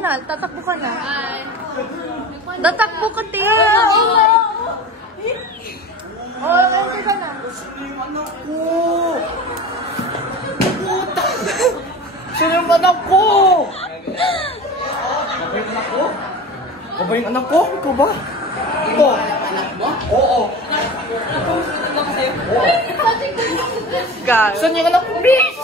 na. Tatakbo ka na. Tatakbo ka, te. Entry ka na. Sino yung anak ko? Puta! Sino yung anak ko? Ikaw ba yung anak ko? Ikaw ba yung anak ko? Ikaw ba? Ito. Anak mo? Oo. God. Saan yung anak ko? Please!